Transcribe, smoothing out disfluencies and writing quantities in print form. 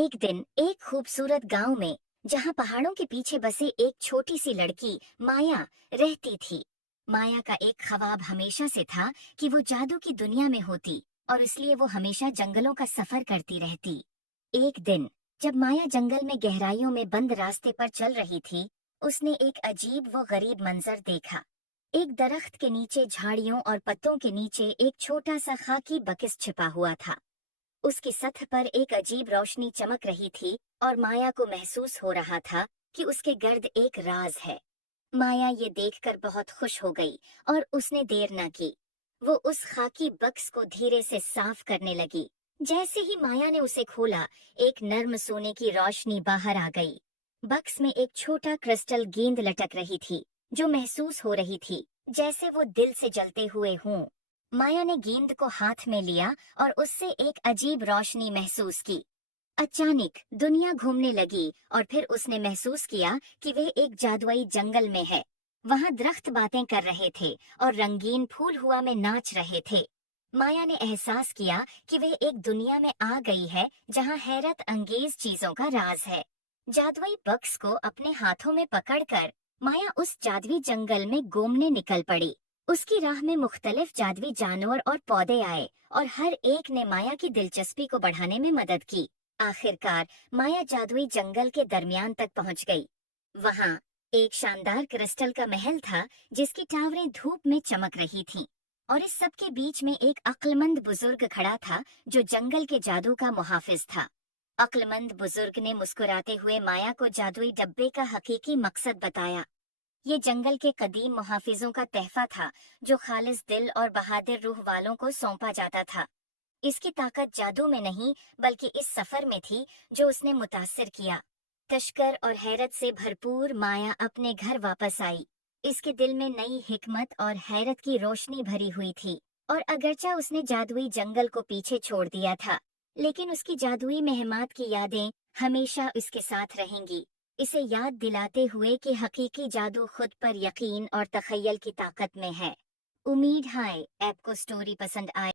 एक दिन एक खूबसूरत गांव में, जहां पहाड़ों के पीछे बसे एक छोटी सी लड़की माया रहती थी। माया का एक ख्वाब हमेशा से था कि वो जादू की दुनिया में होती, और इसलिए वो हमेशा जंगलों का सफर करती रहती। एक दिन जब माया जंगल में गहराइयों में बंद रास्ते पर चल रही थी, उसने एक अजीब व गरीब मंजर देखा। एक दरख्त के नीचे झाड़ियों और पत्तों के नीचे एक छोटा सा खाकी बक्स छिपा हुआ था। उसकी सतह पर एक अजीब रोशनी चमक रही थी और माया को महसूस हो रहा था कि उसके गर्द एक राज है। माया ये देखकर बहुत खुश हो गई और उसने देर न की। वो उस खाकी बक्स को धीरे से साफ करने लगी। जैसे ही माया ने उसे खोला, एक नर्म सोने की रोशनी बाहर आ गई। बक्स में एक छोटा क्रिस्टल गेंद लटक रही थी, जो महसूस हो रही थी जैसे वो दिल से जलते हुए हों। माया ने गेंद को हाथ में लिया और उससे एक अजीब रोशनी महसूस की। अचानक दुनिया घूमने लगी और फिर उसने महसूस किया कि वे एक जादुई जंगल में है। वहां दरख्त बातें कर रहे थे और रंगीन फूल हुआ में नाच रहे थे। माया ने एहसास किया कि वे एक दुनिया में आ गई है जहां हैरत अंगेज चीजों का राज है। जादुई बक्स को अपने हाथों में पकड़कर माया उस जादुई जंगल में घूमने निकल पड़ी। उसकी राह में मुख्तलिफ जादुई जानवर और पौधे आए और हर एक ने माया की दिलचस्पी को बढ़ाने में मदद की। आखिरकार माया जादुई जंगल के दरमियान तक पहुंच गई। वहां एक शानदार क्रिस्टल का महल था, जिसकी टावरें धूप में चमक रही थीं। और इस सब के बीच में एक अक्लमंद बुजुर्ग खड़ा था, जो जंगल के जादू का मुहाफिज था। अक्लमंद बुजुर्ग ने मुस्कुराते हुए माया को जादुई डब्बे का हकीकी मकसद बताया। ये जंगल के कदीम मुहाफिजों का तहफा था, जो खालिस दिल और बहादुर रूह वालों को सौंपा जाता था। इसकी ताकत जादू में नहीं, बल्कि इस सफर में थी जो उसने मुतासिर किया। तशकर और हैरत से भरपूर माया अपने घर वापस आई। इसके दिल में नई हिकमत और हैरत की रोशनी भरी हुई थी। और अगरचा उसने जादुई जंगल को पीछे छोड़ दिया था, लेकिन उसकी जादुई महमात की यादें हमेशा उसके साथ रहेंगी, इसे याद दिलाते हुए कि हकीकी जादू खुद पर यकीन और तखय्युल की ताकत में है। उम्मीद है आपको स्टोरी पसंद आए।